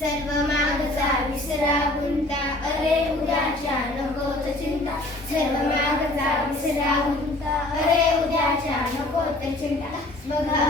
सर्व मागचा विसरा गुंता. अरे उद्याच्या नकोत चिंता. सर्व मागचा विसरा गुंता. अरे उद्याच्या नकोत चिंता. बघा